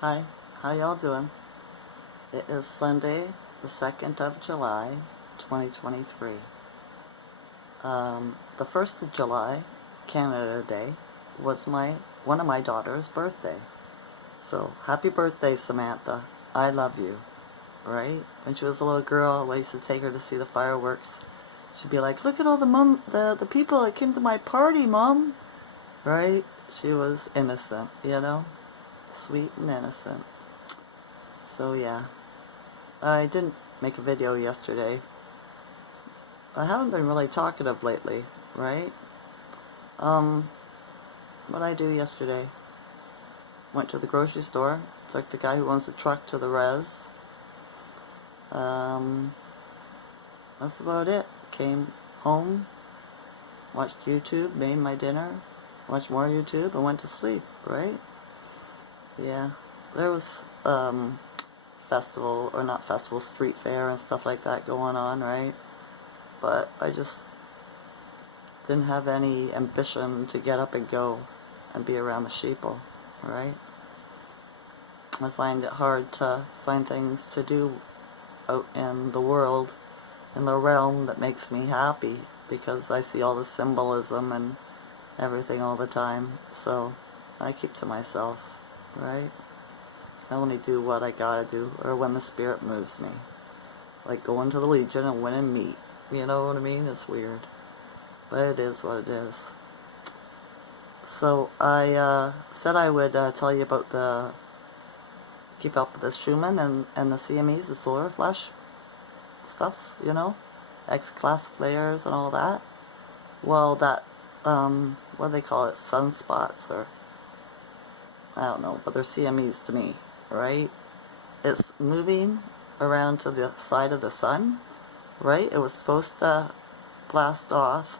Hi, how y'all doing? It is Sunday, the 2nd of July, 2023. The 1st of July, Canada Day, was one of my daughter's birthday. So, happy birthday, Samantha. I love you. Right? When she was a little girl, I used to take her to see the fireworks. She'd be like, look at all the people that came to my party, Mom. Right? She was innocent, you know? Sweet and innocent. So yeah, I didn't make a video yesterday. I haven't been really talkative lately, right? What I do yesterday? Went to the grocery store, took the guy who owns the truck to the res. That's about it. Came home, watched YouTube, made my dinner, watched more YouTube, and went to sleep, right? Yeah, there was, festival, or not festival, street fair and stuff like that going on, right? But I just didn't have any ambition to get up and go and be around the sheeple, right? I find it hard to find things to do out in the world, in the realm that makes me happy, because I see all the symbolism and everything all the time, so I keep to myself, right? I only do what I gotta do, or when the spirit moves me. Like going to the Legion and winning meat. You know what I mean? It's weird. But it is what it is. So I said I would tell you about keep up with the Schumann and the CMEs, the solar flash stuff, you know? X-class flares and all that. Well, that, what do they call it? Sunspots, or I don't know, but they're CMEs to me, right? It's moving around to the side of the sun, right? It was supposed to blast off.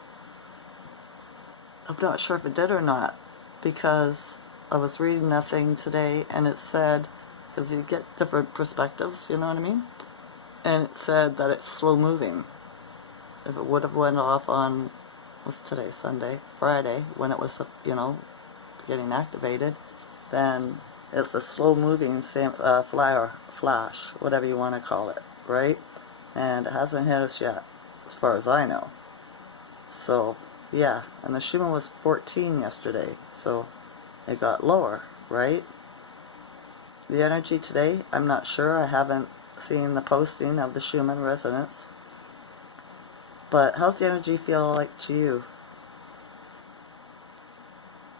I'm not sure if it did or not, because I was reading that thing today and it said, because you get different perspectives, you know what I mean? And it said that it's slow moving. If it would have went off on, what's today, Sunday, Friday, when it was, you know, getting activated, then it's a slow moving flash, whatever you want to call it, right? And it hasn't hit us yet, as far as I know. So, yeah, and the Schumann was 14 yesterday, so it got lower, right? The energy today, I'm not sure. I haven't seen the posting of the Schumann resonance. But how's the energy feel like to you?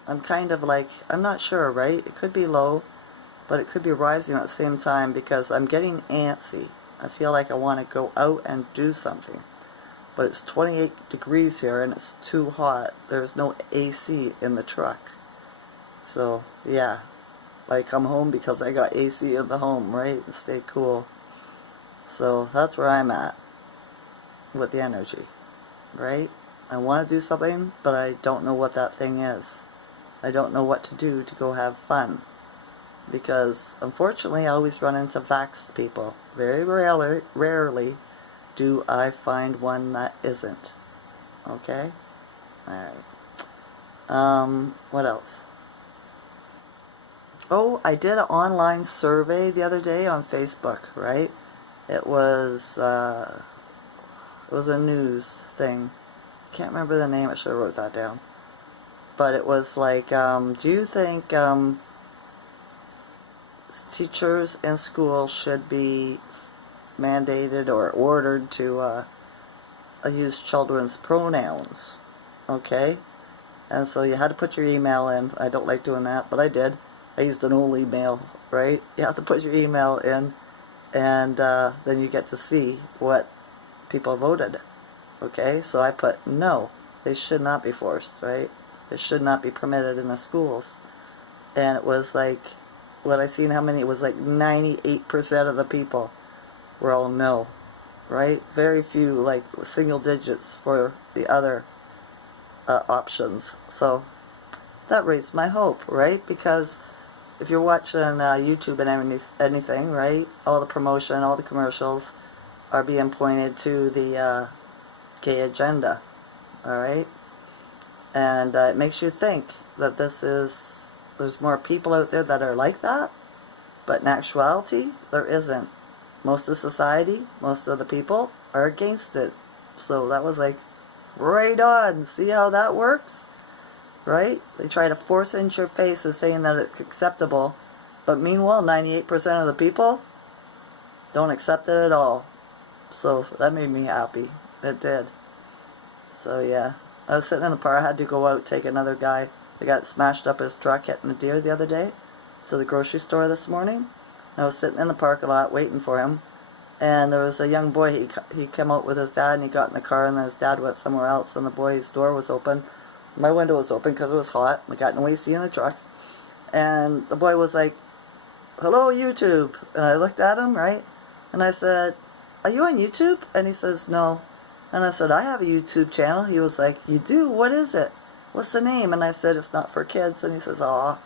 I'm kind of like, I'm not sure, right? It could be low, but it could be rising at the same time, because I'm getting antsy. I feel like I want to go out and do something. But it's 28 degrees here and it's too hot. There's no AC in the truck. So, yeah. I come home because I got AC in the home, right? And stay cool. So, that's where I'm at with the energy, right? I want to do something, but I don't know what that thing is. I don't know what to do to go have fun. Because, unfortunately, I always run into vaxxed people. Very rarely do I find one that isn't. Okay? Alright. What else? Oh, I did an online survey the other day on Facebook, right? It was a news thing. Can't remember the name, I should have wrote that down. But it was like, do you think teachers in school should be mandated or ordered to use children's pronouns? Okay? And so you had to put your email in. I don't like doing that, but I did. I used an old email, right? You have to put your email in, and then you get to see what people voted. Okay? So I put no. They should not be forced, right? It should not be permitted in the schools. And it was like, what I seen, how many? It was like 98% of the people were all no, right? Very few, like single digits for the other options. So that raised my hope, right? Because if you're watching YouTube and anything, right, all the promotion, all the commercials are being pointed to the gay agenda, all right? And it makes you think that there's more people out there that are like that, But in actuality, there isn't. Most of society, most of the people are against it. So that was like, right on. See how that works? Right? They try to force it into your face as saying that it's acceptable. But meanwhile, 98% of the people don't accept it at all. So that made me happy. It did. So yeah. I was sitting in the park. I had to go out, take another guy that got smashed up his truck hitting a deer the other day to the grocery store this morning. I was sitting in the parking lot waiting for him, and there was a young boy. He came out with his dad, and he got in the car, and then his dad went somewhere else, and the boy's door was open. My window was open because it was hot. We got no AC in the truck, and the boy was like, "Hello, YouTube," and I looked at him, right, and I said, "Are you on YouTube?" And he says, "No." And I said, "I have a YouTube channel." He was like, "You do? What is it? What's the name?" And I said, "It's not for kids." And he says, "Aw."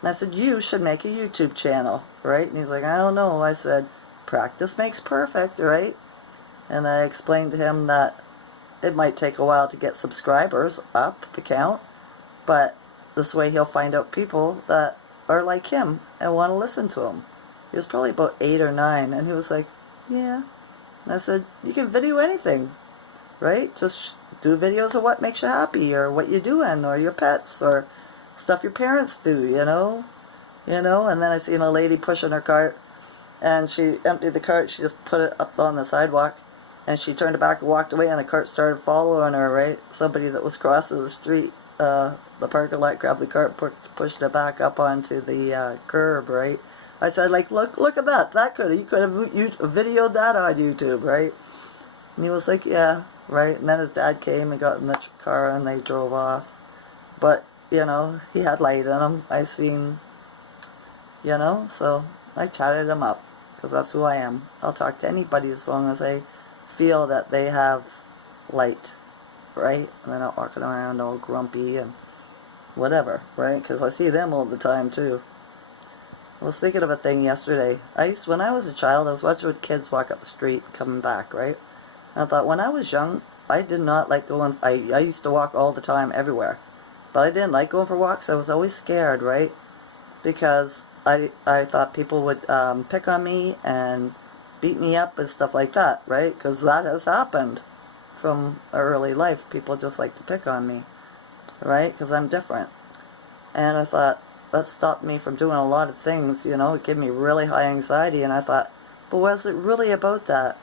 And I said, "You should make a YouTube channel," right? And he's like, "I don't know." I said, "Practice makes perfect," right? And I explained to him that it might take a while to get subscribers up the count, but this way he'll find out people that are like him and want to listen to him. He was probably about 8 or 9, and he was like, "Yeah." And I said, "You can video anything, right? Just do videos of what makes you happy, or what you're doing, or your pets, or stuff your parents do, you know?" And then I seen a lady pushing her cart, and she emptied the cart. She just put it up on the sidewalk, and she turned back and walked away, and the cart started following her, right? Somebody that was crossing the street, the parking lot, grabbed the cart, pushed it back up onto the curb, right? I said, like, look at that. You could have videoed that on YouTube, right? And he was like, "Yeah," right? And then his dad came and got in the car, and they drove off. But, he had light in him. I seen, so I chatted him up, because that's who I am. I'll talk to anybody as long as I feel that they have light, right? And they're not walking around all grumpy and whatever, right? Because I see them all the time, too. I was thinking of a thing yesterday. When I was a child, I was watching kids walk up the street coming back, right? And I thought, when I was young, I did not like going, I used to walk all the time, everywhere. But I didn't like going for walks. I was always scared, right? Because I thought people would pick on me and beat me up and stuff like that, right? Because that has happened from early life. People just like to pick on me, right? Because I'm different. And I thought, that stopped me from doing a lot of things, It gave me really high anxiety. And I thought, but was it really about that?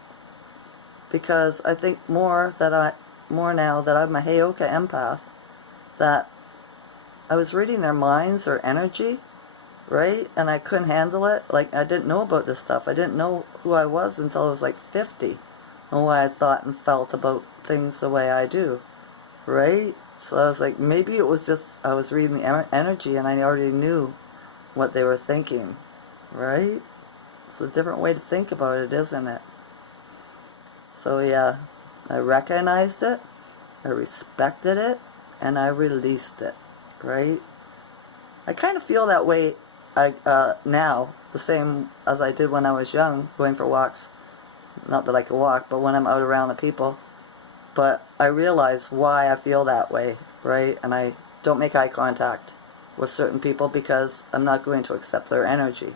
Because I think more now that I'm a Heyoka empath, that I was reading their minds or energy, right? And I couldn't handle it. Like, I didn't know about this stuff. I didn't know who I was until I was like 50, and what I thought and felt about things the way I do, right? So I was like, maybe it was just I was reading the energy, and I already knew what they were thinking, right? It's a different way to think about it, isn't it? So yeah, I recognized it, I respected it, and I released it, right? I kind of feel that way now, the same as I did when I was young, going for walks. Not that I could walk, but when I'm out around the people. But I realize why I feel that way, right? And I don't make eye contact with certain people because I'm not going to accept their energy,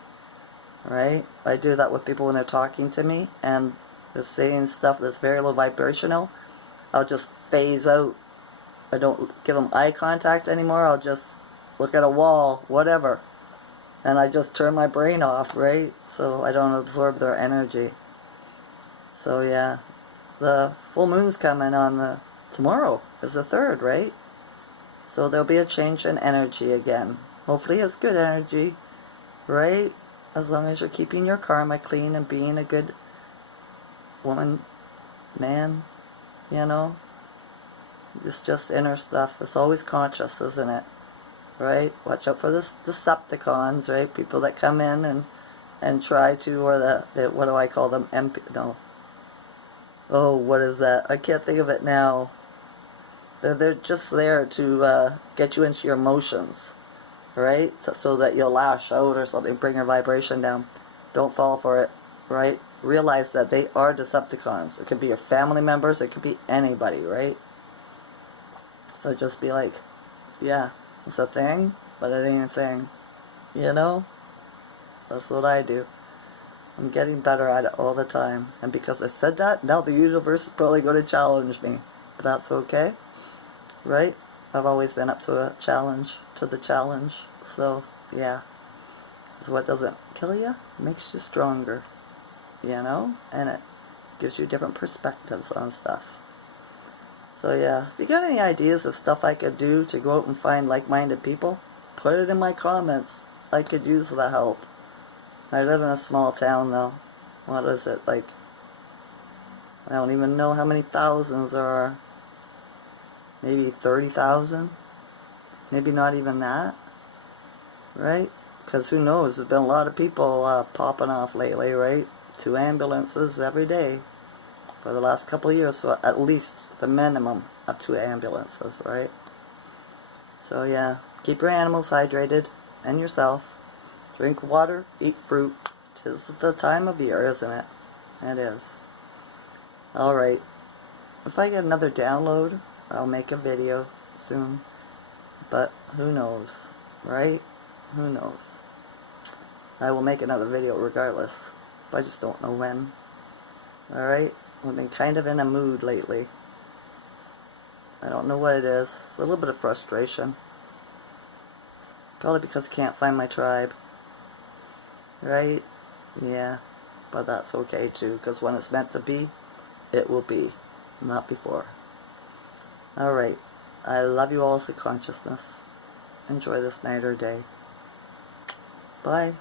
right? I do that with people when they're talking to me and they're saying stuff that's very low vibrational. I'll just phase out. I don't give them eye contact anymore. I'll just look at a wall, whatever. And I just turn my brain off, right? So I don't absorb their energy. So yeah, the full moon's coming on tomorrow is the 3rd, right? So there'll be a change in energy again. Hopefully it's good energy, right? As long as you're keeping your karma clean and being a good woman, man, It's just inner stuff. It's always conscious, isn't it? Right? Watch out for the Decepticons, right? People that come in and try to, or the what do I call them? No. Oh, what is that? I can't think of it now. They're just there to get you into your emotions, right? So that you'll lash out or something, bring your vibration down. Don't fall for it, right? Realize that they are Decepticons. It could be your family members. It could be anybody, right? So just be like, yeah, it's a thing, but it ain't a thing, That's what I do. I'm getting better at it all the time. And because I said that, now the universe is probably going to challenge me. But that's okay, right? I've always been up to a challenge, to the challenge. So, yeah. So what doesn't kill you makes you stronger, you know? And it gives you different perspectives on stuff. So yeah, if you got any ideas of stuff I could do to go out and find like-minded people, put it in my comments. I could use the help. I live in a small town though. What is it, like, I don't even know how many thousands there are. Maybe 30,000? Maybe not even that. Right? Because who knows, there's been a lot of people popping off lately, right? 2 ambulances every day for the last couple of years, so at least the minimum of 2 ambulances, right? So yeah, keep your animals hydrated and yourself. Drink water, eat fruit. 'Tis the time of year, isn't it? It is. Alright, if I get another download, I'll make a video soon. But who knows, right? Who knows? I will make another video regardless, but I just don't know when. Alright? I've been kind of in a mood lately. I don't know what it is. It's a little bit of frustration. Probably because I can't find my tribe. Right? Yeah. But that's okay too, because when it's meant to be, it will be. Not before. Alright. I love you all to consciousness. Enjoy this night or day. Bye.